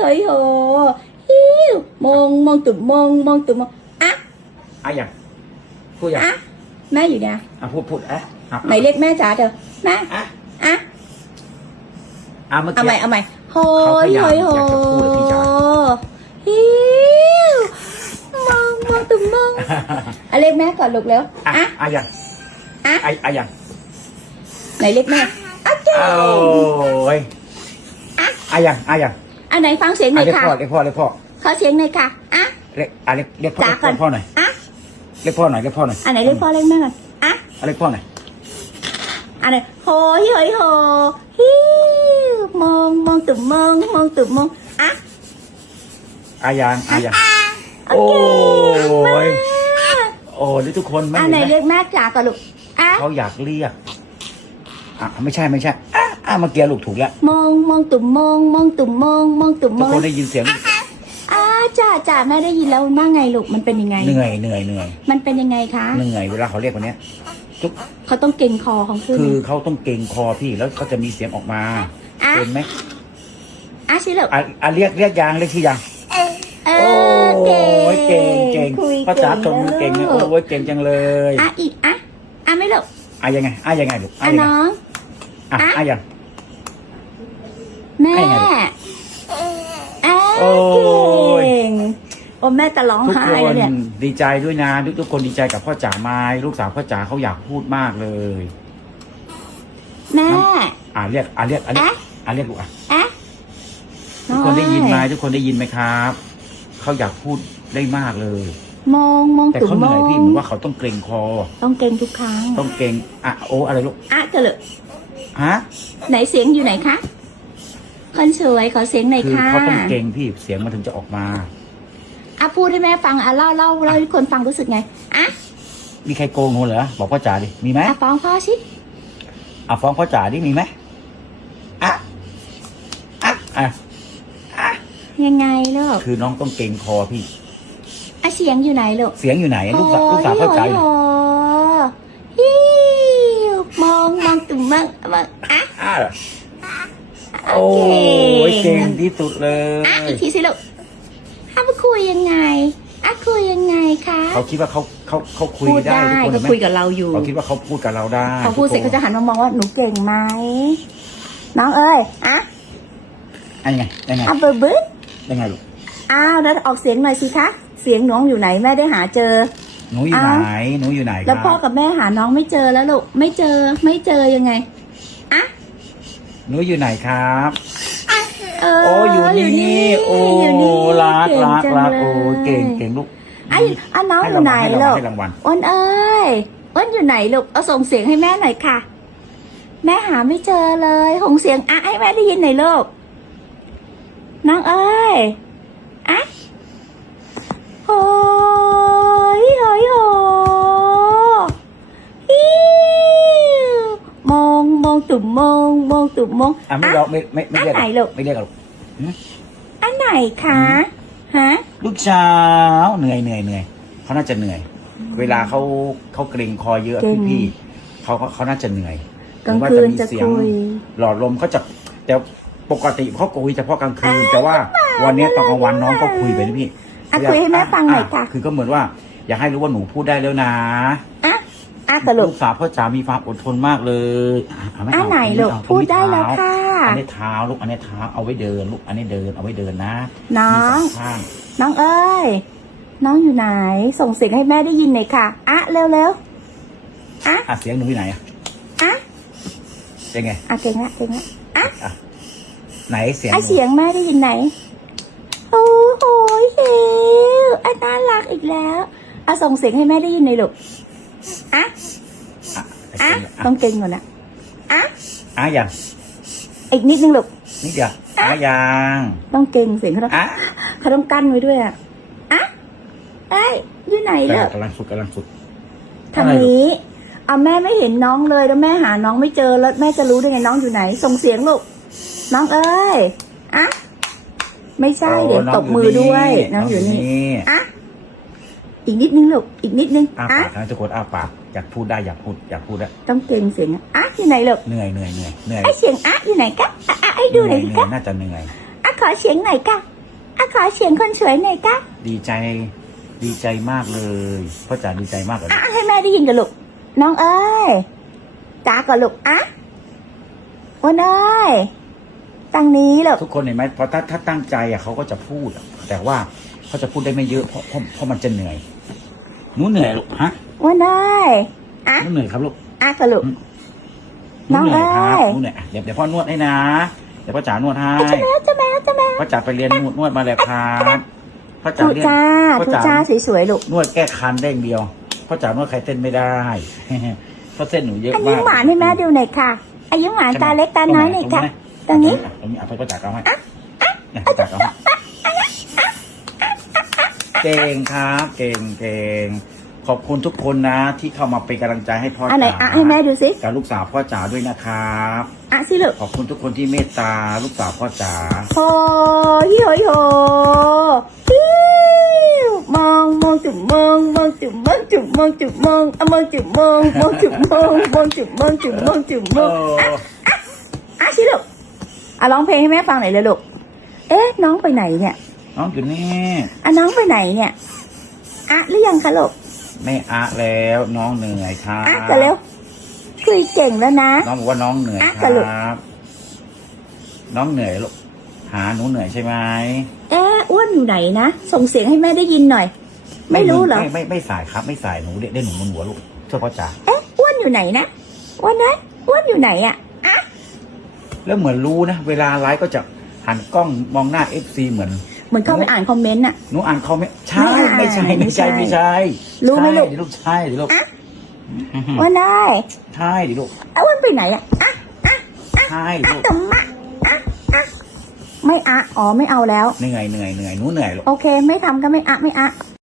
เฮ้ยโหฮิวมองมองตุ่มมองมองตุ่มมองอะอะอย่างพูดอย่างอะแม่อยู่เนี่ยอะพูดพูดอะอะไหนเรียกแม่จ๋าเถอะแม่อะอะอะเมื่อเอากี้ใหม่เอาใหม่โหเขาพยยายามเฮ้ยโหอยากจะพูดกับพี่จ๋าฮิวมองมองตุ่มมองอะเรียกแม่ก่อนลูกเร็วอะอะอะอย่างอะอะอะอย่างไหนเรียกแม่อะเจ้าโอ้ยอะอย่างอะอย่าง อันไหนฟังเสียงหน่อะอยเรียกค่ะพ่อเรียกพ่อเรียกพ่อขอเสียงหน่อยค่ะอะเรียกอะเรียกเรียกพ่อจ๋าเรียกก่อนพ่อหน่อยอะเรียกพ่อหน่อยเรียกพ่อหน่อยอันไหนเรียกพ่อเรียกแม่ก่อนอะอะเรียกพ่อหน่อยอันไหนโหยเฮ้ยโหฮิวมองมองตุ่มมองมองตุ่มมองอะอะอย่างอะอย่าง โอเคโอ้ย มากโอ้นี่ทุกคนไม่อันเห็นไหนไหมเรียกแม่จ๋าก่อนลูกอะเขาอยากเรียกอะไม่ใช่ไม่ใช่ อะอะเมื่อกี้ลูกถูกแล้วมองมองตุ่มมองมองตุ่มมองมองตุ่มทุมกองคนได้ยินเสียงอ่าจ้าจ้าแม่ได้ยินแล้วว่าไงลูกมันเป็นยังไง เหนื่อยเหนื่อยเหนื่อยมันเป็นยังไงคะเหนื่อยเวลาเขาเรียกวันเนี้ยทุกเขาต้องเก่งคอของขึ้นคือเขาต้องเกรงคอพี่แล้วเขาจะมีเสียงออกมาอะเป็นไหมอะสิลูกอะอะเรียกเรียกยางเรียกชื่อยาง เอโอ้อยเก่งเก่งคุยภาษาชมเก่งนะนะลูกโอ้ยเก่งจังเลยอะอีกอะอะไม่ลูกอะยังไงอะยังไงลูกอะอะยังไงน้อง อะอะ อะยัง แม่ให้ไงอะโอ้ย เก่งโอ้แม่จะร้องทุกไห้คแล้วนเนี่ยดีใจด้วยนะทุกทุกคนดีใจกับพ่อจ๋าไม้ลูกสาวพ่อจ๋าเขาอยากพูดมากเลย แม่ อะเรียกอะเรียกอะเรียกอะ อะเรียกลูกอะอะทุกคนได้ยินไหมทุกคนได้ยินไหมครับเขาอยากพูดได้มากเลย มองมองแต่ตุ่มเขาเหมนื่ออยงพี่เหมือนว่าเขาต้องเกรงคอ ต้องเก่งทุกครั้งต้องเกรงอะโอ้อะไรลูกอะเถอะลูกฮะไหนเสียงอยู่ไหนคะ คนสวยขอเสียงหน่อยคือค่ะเขาต้องเกรงพี่เสียงมันถึงจะออกมา อะพูดให้แม่ฟังอะเล่าเล่าเล่าให้คนฟังรู้สึกไงอะมีใครโกงหัวเหรอบอกพ่อจ๋าดิมีไหมอะฟ้องพ่อสิอะฟ้องพ่อจ๋าดิมีไหมอะอะอะอะยังไงลูกคือน้องต้องเกรงคอพี่ อะเสียงอยู่ไหนลูกเสียงอยู่ไหนลูกสาวลูกสาวพ่อจ๋าอยู่โอ้ฮิวมองมองตุ่มมองมองอะอะโอโอ้เคย เก่งที่สุดเลยอะอีกทีสิลูกอะมาคุยยังไงอะคุยยังไงคะเขาคิดว่าเขาเขาเขาคุยพูดได้ได้ทุกคนเขาเห็นไหมคุยกับเราอยู่เขาคิดว่าเขาพูดกับเราได้เขาพูดเสร็จทุเขากคนจะหันมามองว่าหนูเก่งไหมน้องเอ้ยอะอะยังไงยังไงอะเบิร์บึ้ยังไงลูกอ้าวแล้วออกเสียงหน่อยสิคะเสียงน้องอยู่ไหนแม่ได้หาเจอ หนูอยู่อ้าวไหนหนูอยู่ไหนแล้วครับพ่อกับแม่หาน้องไม่เจอแล้วลูกไม่เจอไม่เจอยังไงอะหนูอยู่ไหนครับ เออโอ้อยู่นี่โอ้ยู่นี่รักรักเงรักจังโอ้ลยเก่งเก่งลูกไอ้อะน้องให้อรายู่งไหนวัลให้รางลูวัลกให้รางวัลอ้นเอ้ยอ้นอยู่ไหนลูกเอาส่งเสียงให้แม่หน่อยค่ะ แม่หาไม่เจอเลยหงเสียงอะให้แม่ได้ยินหน่อยลูกน้องเอ้ยอะโหยโหยโหฮิวมองมองตุ่มมอ งมองตุ่มมองอะไม่ยอมไม่ไม่ไม่เรียกอันไหนลูกไม่เรียกหรอกอันไหนคะฮะลูกสาวเหนื่อยเหนื่อยเหนื่อยเขาน่าจะเหนื่อย เวลาเขาเขาเกรงคอเยอะเก่งพี่ๆเขาเขาเขาน่าจะเหนื่อยกลางคืนจะเสียงคุยหลอดลมเขาจะแต่ปกติเขาคุยเฉพาะกลางคืน แต่ว่าวันนี้ตอนกลางวันน้องก็คุยไปนะพี่อะคุยให้แม่ฟังหน่อยค่ะคือก็เหมือนว่า อยากให้รู้ว่าหนูพูดได้แล้วนะอะ อะสรุป ลูกสาวพ่อจ๋ามีความอดทนมากเลยอะเาม่อะเาไหนลูกม่เอาพูดได้แล้วเท้าค่ะ อันนี้เท้าลูกอันนี้เท้าเอาไว้เดินลูกอันนี้เดินเอาไว้เดินนะน้อมีงสองข้างน้องเอ้ย น้องอยู่ไหน ส่งเสียงให้แม่ได้ยินหน่อยค่ะอะเร็วเร็วๆอะอะเสียงหนูอยู่ไหนอะอะเป็นไงอะเก่งละเก่งละอะไหนเสียงหอะนูเสียงแม่ได้ยินไหน โอ้โหเฮวอะน่ารักอีกแล้วอะส่งเสียงให้แม่ได้ยินหน่อยลูก อะอะอะเสียงอะต้องเก่งก่อนนะอะอะยังอีกนิดนึงลูกนี่เดียวอะยังต้องเก่งเสียงเขาต้องอะเขาต้องกั้นไว้ด้วยอะอะเอ้ยอยู่ไหนลูกกำลังฝึกกำลังฝึกทางนี้เอาแม่ไม่เห็นน้องเลยแล้วแม่หาน้องไม่เจอแล้วแม่จะรู้ได้ไงน้องอยู่ไหน ส่งเสียงลูกน้องเอ้ยอะไม่ใช่โเดี๋ยวน้งตบมือด้วยน้องอยู่นี่นี่อะ อีกนิดนึงลูกอีกนิดนึงอ้าอะปากนะทุกคนอ้าปากอยากพูดได้อยากพูดอยากพูดได้ต้องเก่งเสียงอะอะอยู่ไหนลูกเหนื่อยเหนื่อยเหนื่อยเหนื่อยไอเสียงอะอยู่ไหนกะอะอะให้ดูหน่อยเหสินื่อยคะน่าจะเหนื่อยอะขอเสียงหน่อยกะอะขอเสียงคนสวยหน่อยกะดีใจดีใจมากเลยพ่อจ๋าดีใจมากเลยอะให้แม่ได้ยินกันลูกน้องเอ้ยจ้าก่อนลูกอะวันเอ้ยตังนี้ลูกทุกคนเห็นไหมพอถ้าถ้าตั้งใจอะเขาก็จะพูดอะแต่ว่า เขาจะพูดได้ไม่เยอะเพราะเพราะเพราะมันจะเหนื่อยหนูเหนื่อยลูกฮะวันเอ้ยอะหนูเหนื่อยครับลูกอะก่อนลูกหนูเหนื่อยครัน้องเอ้บยหนูเหนื่อยอะเดี๋ยวเดี๋ยวพ่อนวดให้นะ เดี๋ยวพ่อจ๋านวดให้จะแมวจะแมวจะแมวพ่อจ๋าไปเรียนนวดนวดมาแล้วครับพ่อจ๋าถูเรียนจ้าพ่อถูจ๋า จ้าสวยๆลูกนวดแก้คันได้อย่างเดียวพ่อจ๋านวดใครเต้นไม่ได้ เพราะเส้นหนูเยอะอันมายิ้กมหวานให้แม่ดูหน่อยค่ะอายุหวานตาเล็กตาน้อยหน่อยค่ะ ตรงนี้ ตรงนี้เอาพ่อจ๋าเอาให้เนี่ยพ่อจ๋าเอาให้ เก่งครับ เก่งเก่งขอบคุณทุกคนนะ ที่เข้ามาเป็นกำลังใจให้พ่ออันไหนจ๋าอะให้แม่ดูสิกับลูกสาวพ่อจ๋าด้วยนะครับ อะสิลูกขอบคุณทุกคนที่เมตตาลูกสาวพ่อจ๋าโฮฮิโฮฮิโฮฮิวมองมองจุ่มมองมองจุ่มมองจุ่มมองจุ่มมองอะมองจุ่มมองมองจุ่มมองมองจุ่มมองจุ่มมองจุ่มมโอ้องอะสิลูกอะร้องเพลงให้แม่ฟังหน่อยเลยลูกเอ๊ะน้องไปไหนเนี่ย น้องอยู่นี่อะน้องไปไหนเนี่ยอะหรือยังคะลูกไม่อะแล้วน้องเหนื่อยครับอะกันเร็วคุยเก่งแล้วนะ น้องบอกว่าน้องเหนื่อยอะคสรุปรับน้องเหนื่อยลูกหาหนูเหนื่อยใช่ไหมเอ๊ะอ้วนอยู่ไหนนะส่งเสียงให้แม่ได้ยินหน่อย ไม่รู้เหรอไม่ไม่ไม่สายครับ ไม่สายหนูเด็กได้หนูบนหัวลูกช่วยพ่อจ๋าเอ๊ะอ้วนอยู่ไหนนะอ้วนนะอ้วนอยู่ไหนอะอะแล้วเหมือนรู้นะเวลาไลฟ์ก็จะหันกล้องมองหน้าเอฟซีเหมือน เหมือนเข้าไปอ่านคอมเมนต์อะ หนูอ่านเขาไม่ใช่ไม่อ่านไม่ใช่ไม่ใช่ไม่ไม่ใช่ใช่รู้ไหมลูก ใช่ดิลูกใช่ดิลูกอะอ้วนได้ใช่ดิลูกอะอ้วนไปไหนอะอะอะใช่ดิอะลูกตมมะอะอะไม่อะอ๋อไม่เอาแล้ว เหนื่อยเหนื่อยเหนื่อยหนูเหนื่อยลูก โอเค ไม่ทำก็ไม่อะไม่อะ